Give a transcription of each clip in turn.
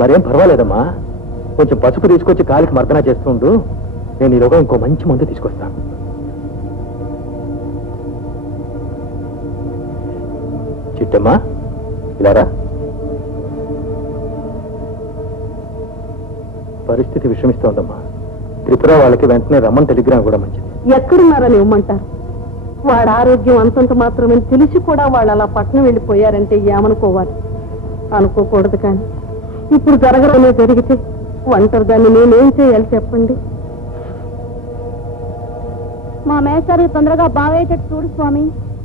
మరేం పర్వాలేదమ్మా, కొంచెం పసుపు తీసుకొచ్చి కాలికి మర్దన చేస్తుండు. నేను ఈలోగా ఇంకో మంచి మందు తీసుకొస్తాను. చిట్టమ్మా, ఇలారా. పరిస్థితి విషమిస్తోందమ్మా. త్రిపుర వాళ్ళకి వెంటనే రమ్మని టెలిగ్రామ్ కూడా మంచిది. ఎక్కడున్నారని ఇవ్వమంటారు? వాడి ఆరోగ్యం అంతంత మాత్రమే తెలిసి కూడా వాళ్ళు అలా పట్నం వెళ్ళిపోయారంటే ఏమనుకోవాలి? అనుకోకూడదు. కానీ ఇప్పుడు జరగడమే జరిగితే ఒంటరి దాన్ని నేనేం చేయాలి చెప్పండి? మా మేస్టారు తొందరగా బాగయ్యేటట్టు చూడు స్వామి.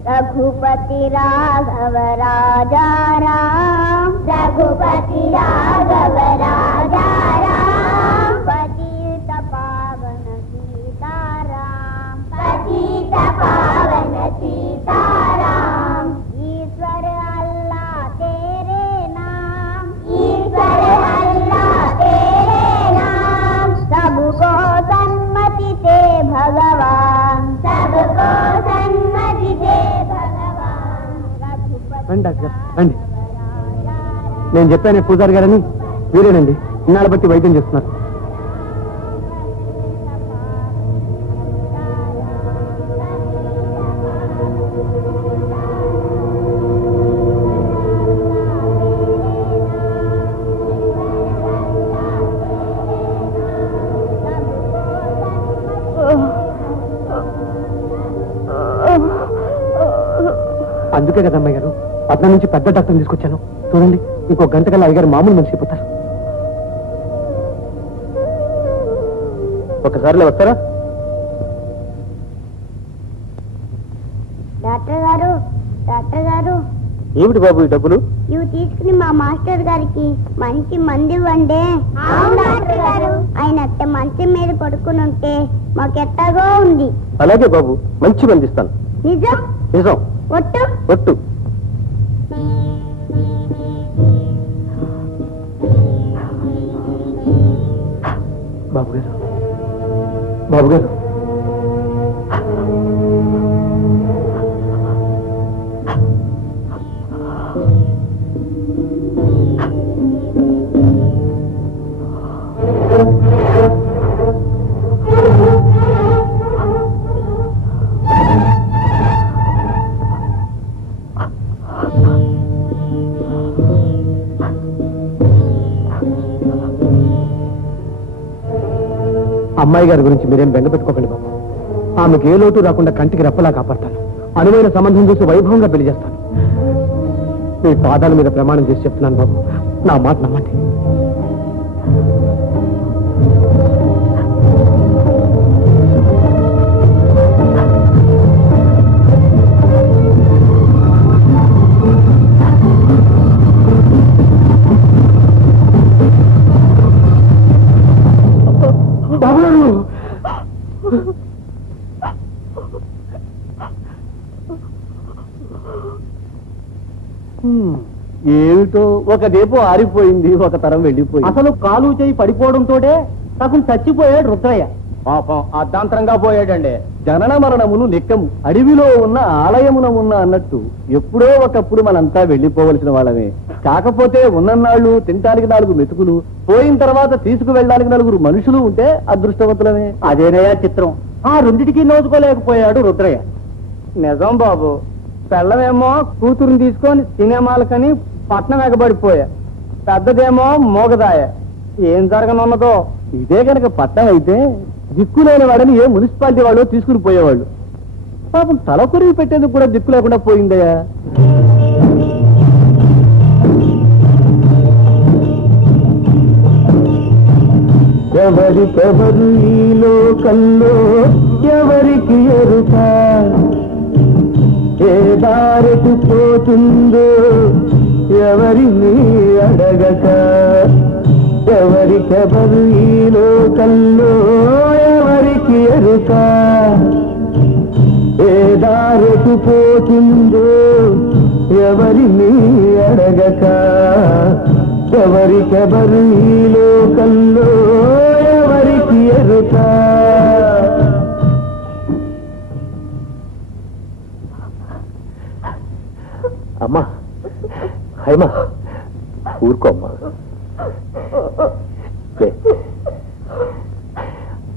రఘుపతి రాఘవ రాజారాం, రఘుపతి రాఘవ రాజారాం, పతిత పావన సీతారాం, పతిత పావన సీతారాం. ఈశ్వర అల్లా तेरे नाम, ईश्वर अल्लाह तेरे नाम, सबको सन्मति दे भगवान, सबको सन्मति दे भगवान. రండి డాక్టర్ గారు, రండి. నేను చెప్పాను పూజారి గారని. వీరేనండి, ఇన్నాళ్ళ బట్టి వైద్యం చేస్తున్నారు. అందుకే కదా అమ్మాయి గారు పట్నం నుంచి పెద్ద డాక్టర్ని తీసుకొచ్చాను. చూడండి, ఇంకో గంట కల్లా అయ్యగారు మామూలు మనిషి అయిపోతారు. ఒకసారిలో వస్తారా? డాక్టర్ గారు, డాక్టర్ గారు, ఏమిటి బాబు ఈ డబ్బులు? ఇవి తీసుకుని మా మాస్టర్ గారికి మంచి మంది ఇవ్వండి. ఆయన అట్ట మంచం మీద పడుకుని ఉంటే మాకెట్టాగో ఉంది. అలాగే బాబు, మంచి మంది ఇస్తాను. నిజం? నిజం. ఒట్టు? ఒట్టు. బాబు గారు, బాబు గారు, అమ్మాయి గారి గురించి మీరేం బెంగ పెట్టుకోకండి బాబు. ఆమెకు ఏ లోటు రాకుండా కంటికి రెప్పలా కాపాడతాను. అనువైన సంబంధం చూసి వైభవంగా పెళ్లి చేస్తాను. మీ పాదాల మీద ప్రమాణం చేసి చెప్తున్నాను బాబు, నా మాట నమ్మండి. ఏమిటో ఒక దీపం ఆరిపోయింది, ఒక తరం వెళ్ళిపోయింది. అసలు కాలు చేయి పడిపోవడంతోటే సగం చచ్చిపోయాడు రుద్రయ్య. పాపం అర్ధాంతరంగా పోయాడండి. జనన మరణములు నిక్కము, అడవిలో ఉన్న ఆలయమున ఉన్న అన్నట్టు ఎప్పుడో ఒకప్పుడు మనంతా వెళ్ళిపోవలసిన వాళ్ళమే. కాకపోతే ఉన్నన్నాళ్ళు తినడానికి 4 మెతుకులు, పోయిన తర్వాత తీసుకువెళ్ళడానికి 4 మనుషులు ఉంటే అదృష్టవంతులమే. అదేనయ్యా చిత్రం. ఆ రెండిటికి నోచుకోలేకపోయాడు రుద్రయ్య. నిజం బాబు. పెళ్ళమేమో కూతురుని తీసుకొని సినిమాలకని పట్నం ఎగబడిపోయా, పెద్దదేమో మోగదాయ. ఏం జరగనున్నదో. ఇదే కనుక పట్నం అయితే దిక్కులేని వాడని ఏ మున్సిపాలిటీ వాళ్ళు తీసుకుని పోయేవాళ్ళు. పాపం తల కొరివి పెట్టేందుకు కూడా దిక్కు లేకుండా పోయిందయ్యా. ఎవరికెవరు ఈ లోకంలో ఎవరికి ఎరుక, ఏ దారికి పోతుందో ఎవరిని అడగక. ఎవరికెవరు ఈ లోకంలో ఎవరికి ఎరుక, ఏ దారికి పోతుందో ఎవరిని అడగక. ఎవరికెవరు ఈ లోకంలో ఎవరికి ఎరుక. అమ్మా, హైమా, ఊరుకో అమ్మా.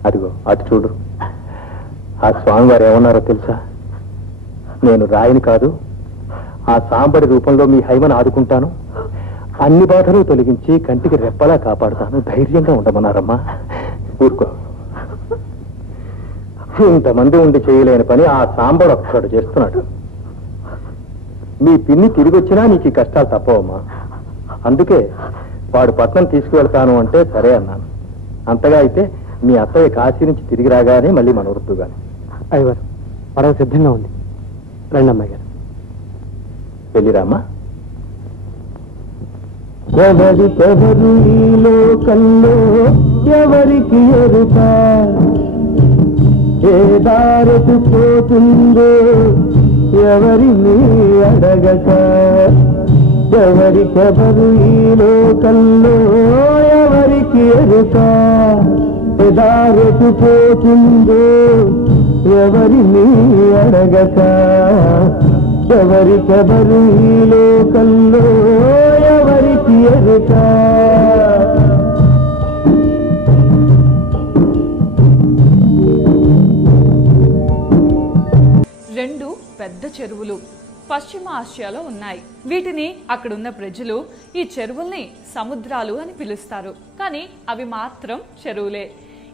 అదిగో అటు చూడు. ఆ స్వామివారు ఏమన్నారో తెలుసా? నేను రాయిని కాదు, ఆ సాంబడి రూపంలో మీ హైమను ఆదుకుంటాను, అన్ని బాధలు తొలగించి కంటికి రెప్పలా కాపాడుతాను, ధైర్యంగా ఉండమన్నారమ్మా. ఊరుకో. ఇంతమంది ఉండి చేయలేని పని ఆ సాంబడు ఒక్కడు చేస్తున్నాడు. మీ పిన్ని తిరిగి వచ్చినా నీకు ఈ కష్టాలు తప్పవమ్మా. అందుకే వాడు పట్నం తీసుకువెళ్తాను అంటే సరే అన్నాను. అంతగా అయితే మీ అత్తయ్య కాశీ నుంచి తిరిగి రాగానే మళ్ళీ మన వృత్తుగాని. అయ్యవారు పడవ సిద్ధంగా ఉంది, రండి అమ్మాయి గారు. వెళ్ళిరామ్మా. ఎవరికెవరు ఈ లోకంలో ఎవరికి ఎరుక, ఏ దారెటు పోతుందో ఎవరిని అడగక. ఎవరికెవరు ఈ లోకంలో ఎవరికి ఎరుక, ఏ దారెటు పోతుందో ఎవరిని అడగక. ఎవరికెవరు ఈ లోకంలో ఎవరికి ఎరుక. రెండు పెద్ద చెరువులు పశ్చిమ ఆసియాలో ఉన్నాయి. వీటిని అక్కడున్న ప్రజలు ఈ చెరువుల్ని సముద్రాలు అని పిలుస్తారు. కానీ అవి మాత్రం చెరువులే.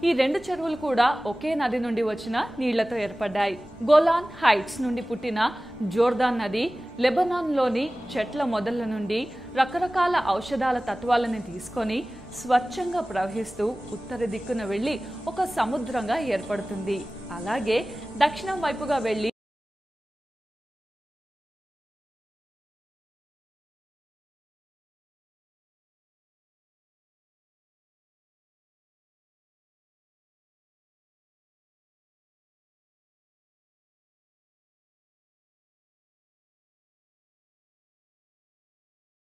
ఈ రెండు చెరువులు కూడా ఒకే నది నుండి వచ్చిన నీళ్లతో ఏర్పడ్డాయి. గోలాన్ హైట్స్ నుండి పుట్టిన జోర్దాన్ నది లెబనాన్లోని చెట్ల మొదళ్ల నుండి రకరకాల ఔషధాల తత్వాలను తీసుకొని స్వచ్ఛంగా ప్రవహిస్తూ ఉత్తర దిక్కున వెళ్లి ఒక సముద్రంగా ఏర్పడుతుంది. అలాగే దక్షిణం వైపుగా వెళ్లి